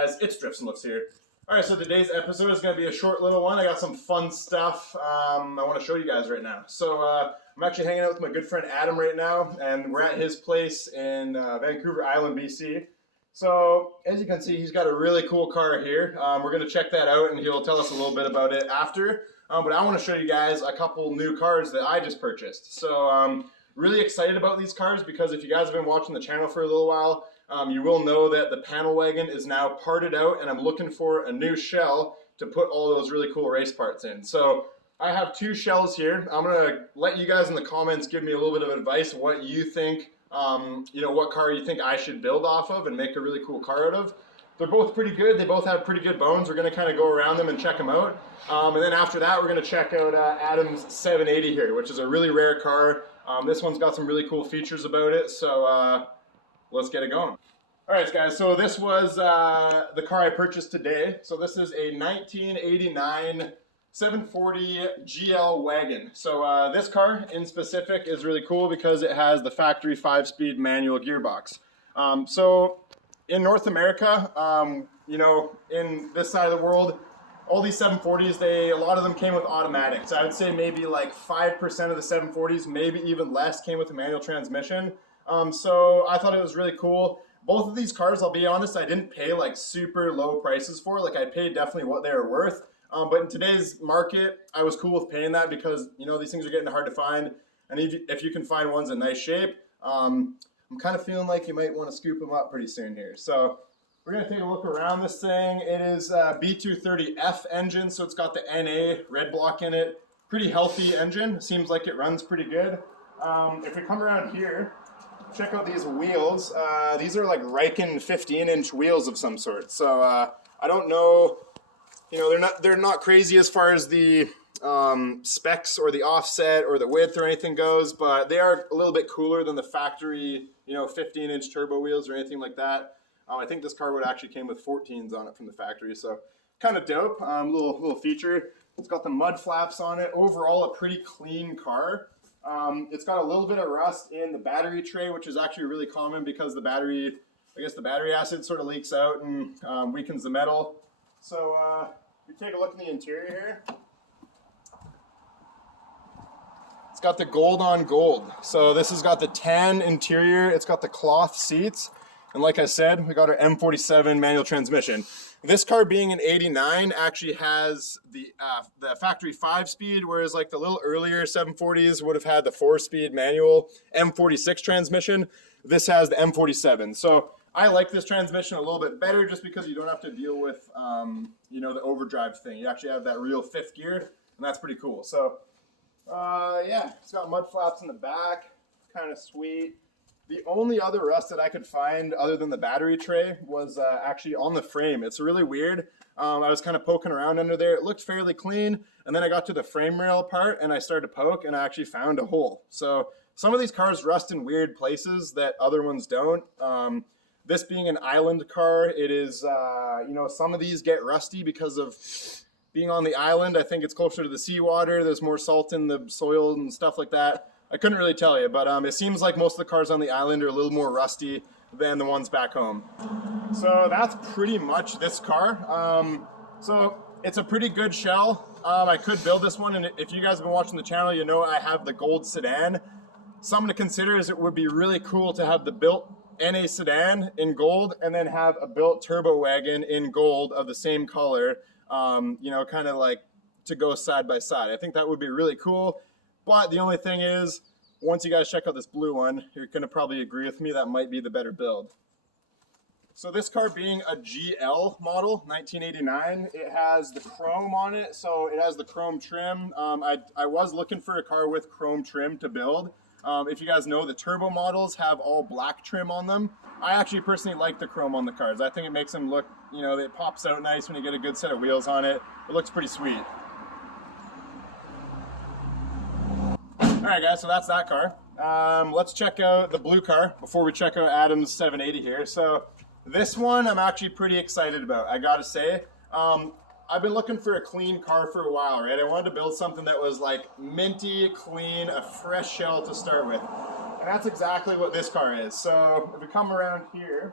guys, it's Drifts and Looks here. Alright, so today's episode is going to be a short little one. I got some fun stuff I want to show you guys right now. So I'm actually hanging out with my good friend Adam right now, and we're at his place in Vancouver Island, BC. So as you can see, he's got a really cool car here. We're going to check that out, and he'll tell us a little bit about it after. But I want to show you guys a couple new cars that I just purchased. So really excited about these cars because if you guys have been watching the channel for a little while, you will know that the panel wagon is now parted out, and I'm looking for a new shell to put all those really cool race parts in. So I have two shells here. I'm going to let you guys in the comments give me a little bit of advice what you think, what car you think I should build off of and make a really cool car out of. They're both pretty good. They both have pretty good bones. We're going to kind of go around them and check them out. And then after that, we're going to check out Adam's 780 here, which is a really rare car. This one's got some really cool features about it. So let's get it going. Alright guys, so this was the car I purchased today. So this is a 1989 740 GL wagon. So this car in specific is really cool because it has the factory 5-speed manual gearbox. So in North America, in this side of the world, all these 740s, a lot of them came with automatics. I would say maybe like 5% of the 740s, maybe even less, came with a manual transmission. So I thought it was really cool. Both of these cars, I'll be honest, I didn't pay like super low prices for. Like I paid definitely what they were worth. But in today's market, I was cool with paying that because, these things are getting hard to find. And if you can find ones in nice shape, I'm kind of feeling like you might want to scoop them up pretty soon here. So we're going to take a look around this thing. It is a B230F engine, so it's got the NA red block in it. Pretty healthy engine. Seems like it runs pretty good. If we come around here, check out these wheels. These are like Riken 15-inch wheels of some sort. So I don't know, they're not crazy as far as the specs or the offset or the width or anything goes, but they are a little bit cooler than the factory, 15-inch turbo wheels or anything like that. I think this car would actually came with 14s on it from the factory, so kind of dope. Little feature. It's got the mud flaps on it. Overall, a pretty clean car. It's got a little bit of rust in the battery tray, which is actually really common because the battery acid sort of leaks out and weakens the metal. So if you take a look in the interior here, it's got the gold on gold. So this has got the tan interior, it's got the cloth seats, and like I said, we got our M47 manual transmission. This car being an 89 actually has the factory 5-speed, whereas like the little earlier 740s would have had the 4-speed manual M46 transmission. This has the M47. So I like this transmission a little bit better just because you don't have to deal with, the overdrive thing. You actually have that real 5th gear, and that's pretty cool. So, yeah, it's got mud flaps in the back, kind of sweet. The only other rust that I could find other than the battery tray was actually on the frame. It's really weird. I was kind of poking around under there. It looked fairly clean, and then I got to the frame rail part, and I started to poke, and I actually found a hole. So some of these cars rust in weird places that other ones don't. This being an island car, it is, some of these get rusty because of being on the island. I think it's closer to the seawater. There's more salt in the soil and stuff like that. I couldn't really tell you, but it seems like most of the cars on the island are a little more rusty than the ones back home. So that's pretty much this car. So it's a pretty good shell. I could build this one, and if you guys have been watching the channel, you know I have the gold sedan. Something to consider is it would be really cool to have the built NA sedan in gold and then have a built turbo wagon in gold of the same color, kind of like to go side by side. I think that would be really cool. But the only thing is, once you guys check out this blue one, you're going to probably agree with me that might be the better build. So this car being a GL model, 1989, it has the chrome on it, so it has the chrome trim. I was looking for a car with chrome trim to build. If you guys know, the turbo models have all black trim on them. I actually personally like the chrome on the cars. I think it makes them look, it pops out nice when you get a good set of wheels on it. It looks pretty sweet. Alright guys, so that's that car. Let's check out the blue car before we check out Adam's 780 here. So this one I'm actually pretty excited about, I gotta say. I've been looking for a clean car for a while, right? I wanted to build something that was like minty, clean, a fresh shell to start with. And that's exactly what this car is. So if we come around here,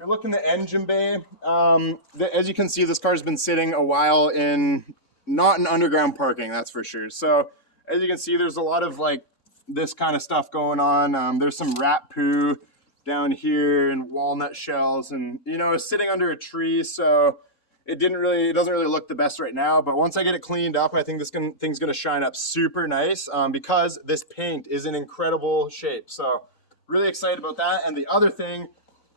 you're looking at the engine bay. As you can see, this car's been sitting a while in, not in underground parking, that's for sure. So as you can see, there's a lot of like this kind of stuff going on. There's some rat poo down here and walnut shells, and you know, it's sitting under a tree, so it doesn't really look the best right now. But once I get it cleaned up, I think this thing's gonna shine up super nice, because this paint is in incredible shape. So really excited about that. And the other thing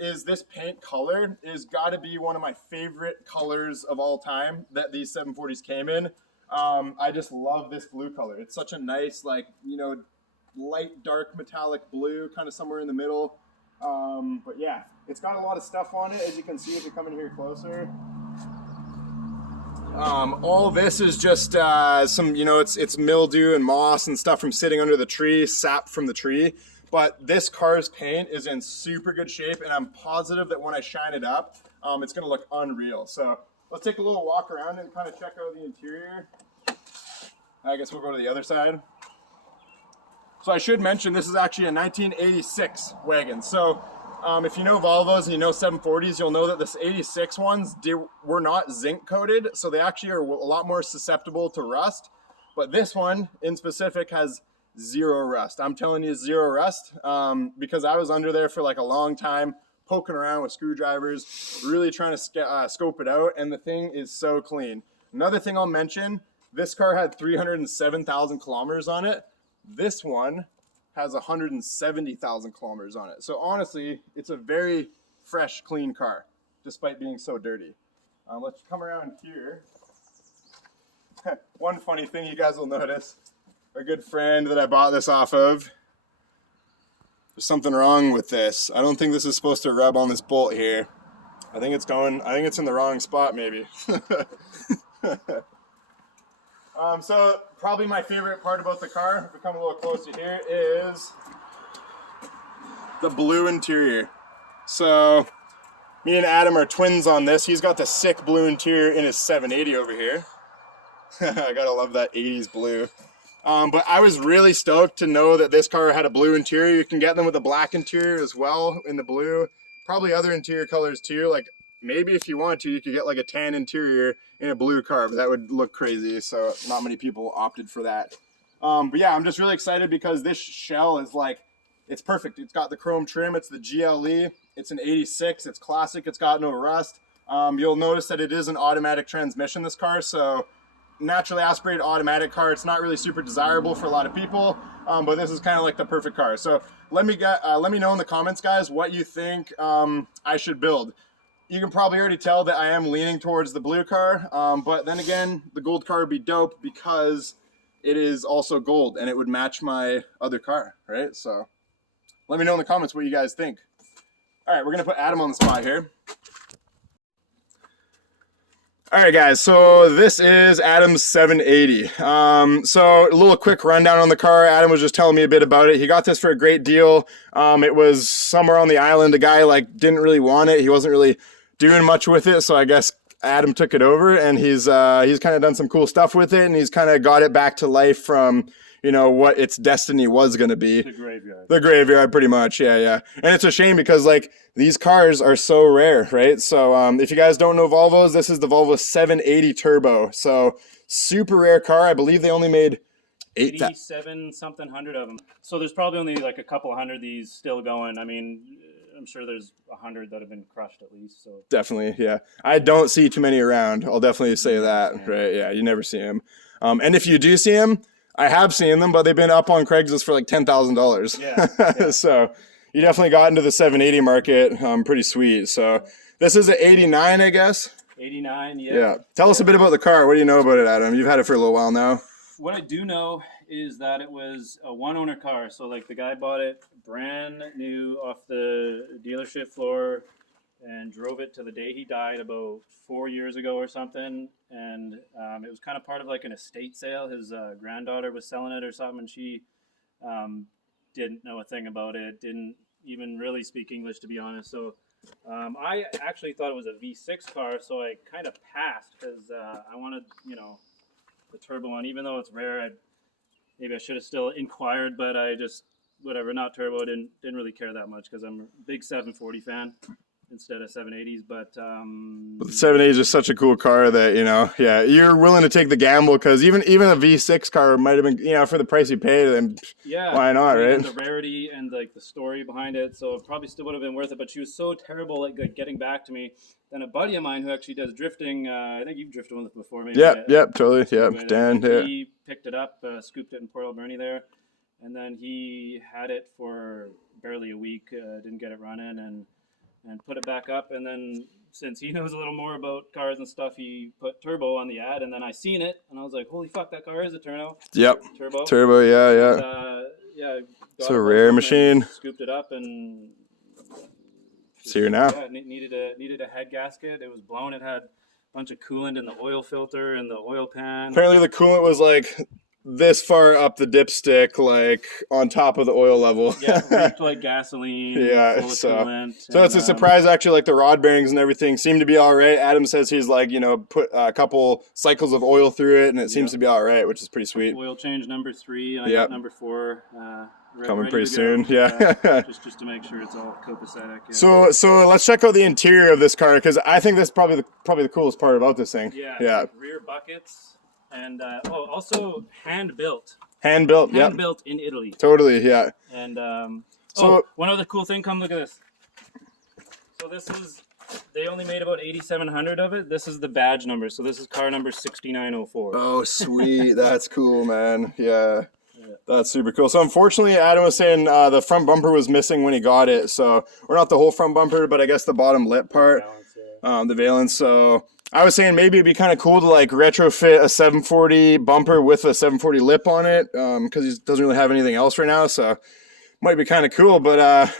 is this paint color is got to be one of my favorite colors of all time that these 740s came in. I just love this blue color. It's such a nice, like, you know, light dark metallic blue, kind of somewhere in the middle. But yeah, it's got a lot of stuff on it, as you can see if you come in here closer. All this is just some, you know, it's mildew and moss and stuff from sitting under the tree, sap from the tree. But this car's paint is in super good shape, and I'm positive that when I shine it up, it's going to look unreal. So let's take a little walk around and kind of check out the interior. I guess we'll go to the other side. So I should mention this is actually a 1986 wagon. So if you know Volvos and you know 740s, you'll know that this 86 ones were not zinc coated, so they actually are a lot more susceptible to rust. But this one in specific has zero rust. I'm telling you, zero rust, because I was under there for like a long time, poking around with screwdrivers, really trying to scope it out, and the thing is so clean. Another thing I'll mention, this car had 307,000 kilometers on it. This one has 170,000 kilometers on it. So honestly, it's a very fresh, clean car, despite being so dirty. Let's come around here. One funny thing you guys will notice, a good friend that I bought this off of, there's something wrong with this. I don't think this is supposed to rub on this bolt here. I think it's in the wrong spot maybe. So probably my favorite part about the car, if we come a little closer here, is the blue interior. So me and Adam are twins on this. He's got the sick blue interior in his 780 over here. I gotta love that 80s blue. But I was really stoked to know that this car had a blue interior. You can get them with a black interior as well in the blue. Probably other interior colors too. Like maybe if you want to, you could get like a tan interior in a blue car, but that would look crazy. So not many people opted for that. But yeah, I'm just really excited because this shell is like, it's perfect. It's got the chrome trim. It's the GLE. It's an 86. It's classic. It's got no rust. You'll notice that it is an automatic transmission, this car. So naturally aspirated automatic car, it's not really super desirable for a lot of people, but this is kind of like the perfect car. So let me know in the comments, guys, what you think I should build. You can probably already tell that I am leaning towards the blue car, but then again, the gold car would be dope because it is also gold and it would match my other car, right? So let me know in the comments what you guys think. All right, we're gonna put Adam on the spot here. All right, guys, so this is Adam's 780. So a little quick rundown on the car. Adam was just telling me a bit about it. He got this for a great deal. It was somewhere on the island. A guy like didn't really want it. He wasn't really doing much with it, so I guess Adam took it over, and he's kind of done some cool stuff with it, and he's kind of got it back to life from, you know, what its destiny was going to be. The graveyard. The graveyard, pretty much, yeah. And it's a shame because, like, these cars are so rare, right? So if you guys don't know Volvos, this is the Volvo 780 Turbo. So super rare car. I believe they only made 87 something hundred of them. So there's probably only like a couple hundred of these still going. I mean, I'm sure there's 100 that have been crushed at least. So definitely, yeah. I don't see too many around. I'll definitely say that, right? Yeah, you never see them. And if you do see them, I have seen them, but they've been up on Craigslist for like $10,000. Yeah. So you definitely got into the 780 market. Pretty sweet. So this is an 89, I guess. 89, yeah. Yeah. Tell us a bit about the car. What do you know about it, Adam? You've had it for a little while now. What I do know is that it was a one-owner car. So like the guy bought it brand new off the dealership floor and drove it to the day he died about 4 years ago or something. And it was kind of part of like an estate sale. His granddaughter was selling it or something, and she didn't know a thing about it, didn't even really speak English, to be honest. So I actually thought it was a V6 car, so I kind of passed because I wanted, you know, the turbo one. Even though it's rare, maybe I should have still inquired, but I just, whatever, not turbo, didn't really care that much because I'm a big 740 fan. instead of 780s, but The 780 is just such a cool car that, you know, yeah, you're willing to take the gamble because even a V6 car might have been, you know, for the price you paid, then yeah, why not, right? And the rarity and like the story behind it, so it probably still would have been worth it. But she was so terrible at like getting back to me. Then a buddy of mine who actually does drifting, I think you've drifted with it before, maybe. Yep, totally, yeah, Dan. Yeah. He picked it up, scooped it in Port Alberni there, and then he had it for barely a week, didn't get it running, and put it back up, and then since he knows a little more about cars and stuff, he put turbo on the ad, and then I seen it, and I was like, holy fuck, that car is a turbo. Yep. Turbo, yeah. And, yeah. It's a rare machine. Scooped it up and. See here now. Yeah, needed a head gasket. It was blown. It had a bunch of coolant in the oil filter and the oil pan. Apparently, the coolant was like this far up the dipstick, like on top of the oil level. Yeah, leaked like gasoline. Yeah, full of so coolant, it's a surprise. Actually, like the rod bearings and everything seem to be all right. Adam says he's like, you know, put a couple cycles of oil through it, and it seems to be all right, which is pretty sweet. Oil change number 3, and I got number 4. Coming pretty soon, yeah. just to make sure it's all copacetic. Yeah. So let's check out the interior of this car because I think that's probably the coolest part about this thing. Yeah. Rear buckets and also hand built. Hand built in Italy. Totally, yeah. And one other cool thing. Come look at this. So this is. They only made about 8,700 of it. This is the badge number. So this is car number 6904. Oh, sweet. That's cool, man. Yeah. That's super cool. So unfortunately, Adam was saying the front bumper was missing when he got it. So, or not the whole front bumper, but I guess the bottom lip part, the valence. So I was saying maybe it'd be kind of cool to like retrofit a 740 bumper with a 740 lip on it because he doesn't really have anything else right now. So might be kind of cool. But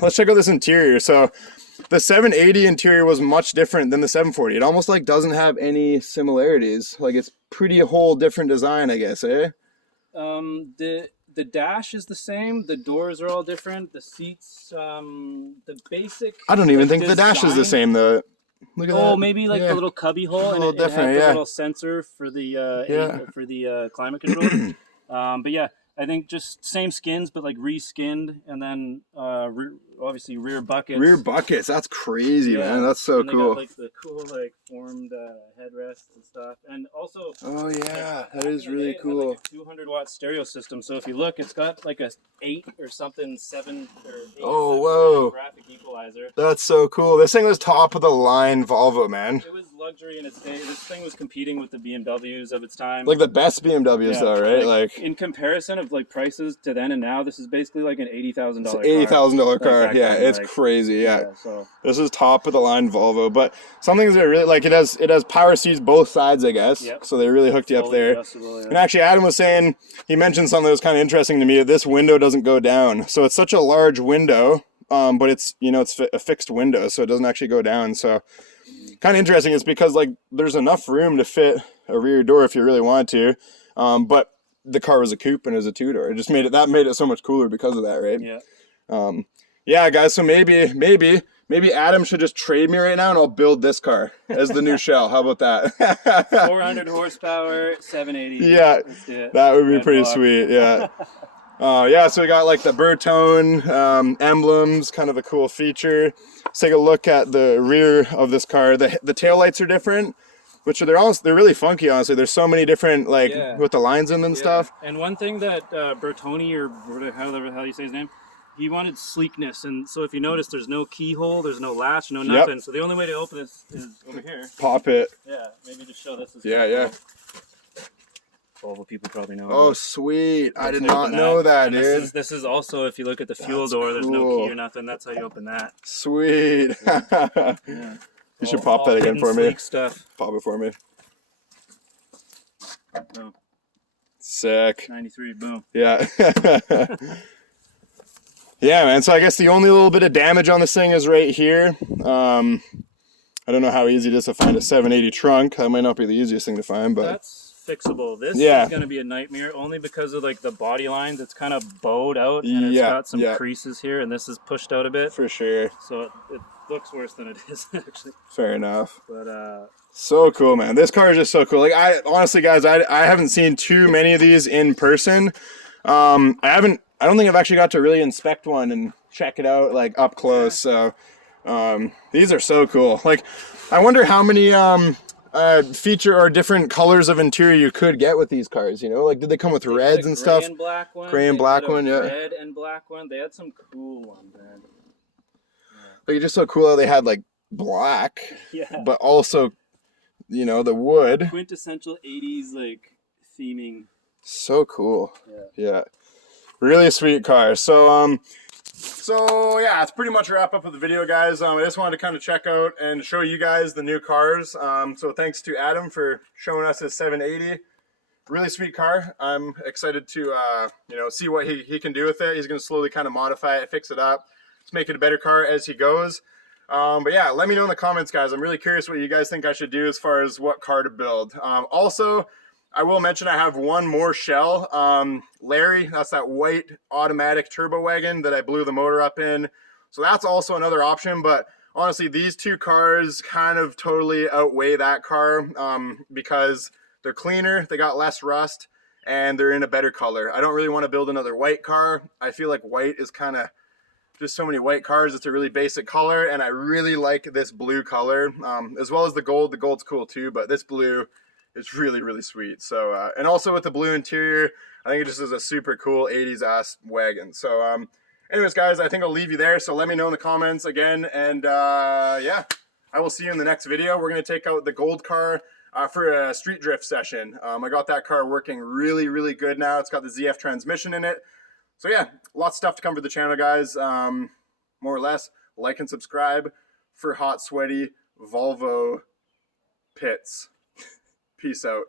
let's check out this interior. So the 780 interior was much different than the 740. It almost like doesn't have any similarities. Like it's pretty a whole different design, I guess, eh? The dash is the same. The doors are all different. The seats, the basic. I don't even think the dash is the same though. Look at that. Oh, maybe like the little cubby hole, and it had the little sensor for the climate control. But yeah, I think just same skins, but like re-skinned, and then obviously rear buckets. Rear buckets, that's crazy, man. That's so and cool. They got, like the cool like formed headrests and stuff, and also. Oh yeah, like, that is really cool. Like a 200-watt stereo system. So if you look, it's got like a 8 or something 7 or 8. Oh whoa! Graphic equalizer. That's so cool. This thing was top of the line Volvo, man. It was luxury in its day. This thing was competing with the BMWs of its time. Like the best BMWs, though, right? Like in comparison of like prices to then and now, this is basically like an $80,000 car. $80,000 car. Yeah, it's crazy. Yeah. So this is top of the line Volvo, but some things that are really like it has power seats both sides, I guess. Yep. So they really hooked you up there. Yeah. And actually, Adam was saying he mentioned something that was kind of interesting to me. This window doesn't go down, so it's such a large window. But it's it's a fixed window, so it doesn't actually go down. So kind of interesting. It's because like there's enough room to fit a rear door if you really want to, but the car was a coupe and it was a 2-door. It just made it so much cooler because of that, right? Yeah. Yeah, guys. So maybe Adam should just trade me right now, and I'll build this car as the new Shell. How about that? 400 horsepower, 780. Yeah, that would be pretty sweet. Yeah. Yeah, so we got like the Bertone emblems, kind of a cool feature. Let's take a look at the rear of this car. The taillights are different, which they're really funky, honestly. There's so many different with the lines in them and stuff. And one thing that Bertoni, or how you say his name, he wanted sleekness, and so if you notice, there's no keyhole, there's no latch, no nothing. Yep. So the only way to open this is over here. Pop it. Yeah, maybe just show this. Yeah. Volvo people probably know. Oh, sweet! I did not know that, dude. This is also, if you look at the fuel door, there's no key or nothing. That's how you open that. Sweet. Yeah. You should pop that again for me. Stuff. Pop it for me. Oh. Sick. 93. Boom. Yeah. Yeah, man. So I guess the only little bit of damage on this thing is right here. I don't know how easy it is to find a 780 trunk. That might not be the easiest thing to find, but that's fixable. This is going to be a nightmare only because of like the body lines. It's kind of bowed out and it's got some creases here, and this is pushed out a bit. For sure. So it looks worse than it is actually. Fair enough. But so cool, man. This car is just so cool. Like honestly, guys, I haven't seen too many of these in person. I don't think I've actually got to really inspect one and check it out like up close. So These are so cool. Like, I wonder how many feature or different colors of interior you could get with these cars. You know, like, did they come with They reds had a and stuff? Gray and black one. Gray and They black had a one, yeah. Red and black one. They had some cool ones, man. Like, it's just so cool how they had like black, Yeah. but also, you know, the wood. Quintessential 80s like theming. So cool. Yeah. Yeah. Really sweet car. So yeah, that's pretty much a wrap up of the video, guys. I just wanted to kind of check out and show you guys the new cars. So thanks to Adam for showing us his 780. Really sweet car. I'm excited to you know, see what he can do with it. He's going to slowly kind of modify it, fix it up, let's make it a better car as he goes. But yeah, let me know in the comments, guys. I'm really curious what you guys think I should do as far as what car to build. Also, I will mention I have one more shell. Larry, that's that white automatic turbo wagon that I blew the motor up in. So that's also another option, but honestly, these two cars kind of totally outweigh that car because they're cleaner, they got less rust, and they're in a better color. I don't really want to build another white car. I feel like white is kind of just so many white cars. It's a really basic color, and I really like this blue color, as well as the gold. The gold's cool too, but this blue, it's really, really sweet. So, and also with the blue interior, I think it just is a super cool 80s ass wagon. So, anyways, guys, I think I'll leave you there. So let me know in the comments again. And yeah, I will see you in the next video. We're going to take out the gold car for a street drift session. I got that car working really, really good now. It's got the ZF transmission in it. So yeah, lots of stuff to come for the channel, guys. More or less, like and subscribe for hot, sweaty Volvo pits. Peace out.